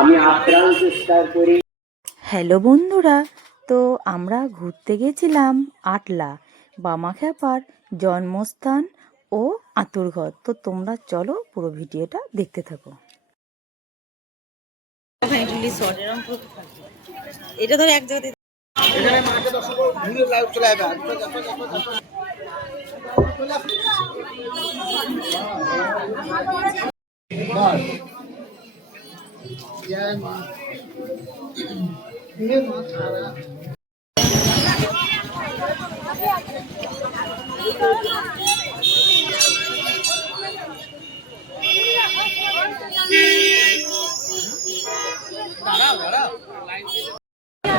আমি আপ্রাণ চেষ্টা করি। হ্যালো বন্ধুরা, তো আমরা ঘুরতে গেছিলাম আটলা বামাখ্যাপার জন্মস্থান ও আঁতুড়ঘর। তো তোমরা চলো পুরো ভিডিওটা দেখতে থাকো। এটা ধরে এক জায়গাতে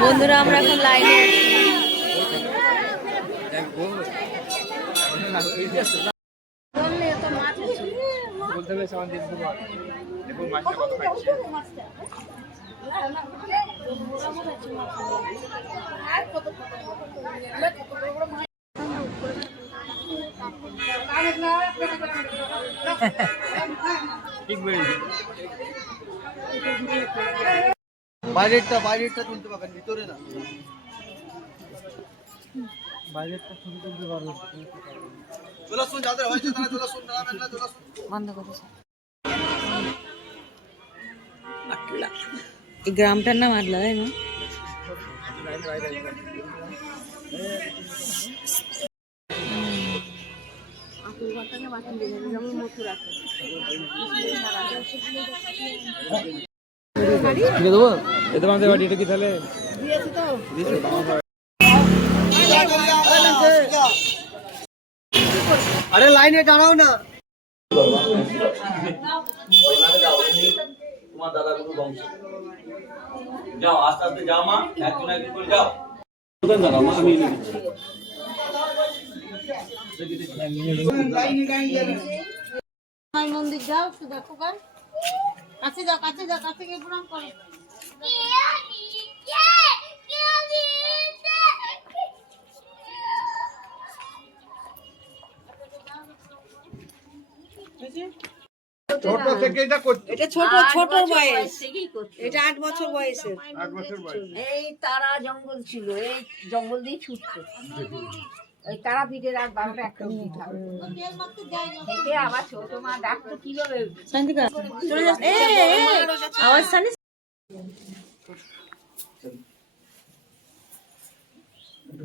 বন্ধুরা আমরা এখন লাইনে বাইরেটা তুলতে পারবেন, ভিতরে না। বাইরেটা ছবি তুলতে পারবেন। চলে আসুন, যাদের হয়েছে তারা চলে আসুন, দাঁড়াবেন না, চলে আসুন। বন্ধ করেছে। আটলা, এই গ্রামটার নাম আটলা, তাই না? আরে লাইনে দাঁড়াও না। তোমার দাদা কোনো বংশ যাও, আস্তে আস্তে যাও মা, একজন একজন করে যাও। দাঁড়াও মা, আমি মন্দির যাও, দেখো কাছে যাও, কাছে যাও, কাছে গিয়ে প্রণাম করো। ছোট থেকে এটা ছোট ছোট বয়স, এটা 8 বছর বয়সের। 8 বছর বয়স। এই তারা জঙ্গল ছিল, এই জঙ্গল দিয়ে ছুটতো। ওই তারাপীঠের রাত 12টা 1টা থেকে আবার ছোট মা ডাকতো কিভাবে শান্তিকা চলে যাস। আওয়াজ শুনিস?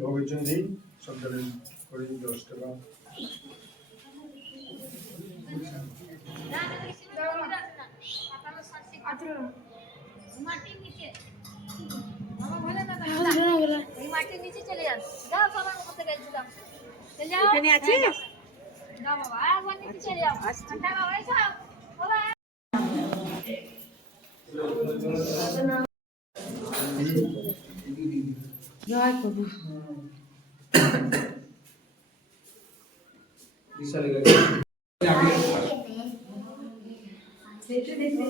ভবিষ্যৎ সরকারের করে 10 টাকা। মাটির নিচে মাটির নিচে চলে যান, যাও সবার মতো গেছিলাম, চলে যাও। এখানে আছে, যাও বাবা, একবার নিচে চলে যাও। আচ্ছা বাবা, এসো বাবা। জয় প্রভু। দেখতে দেখতে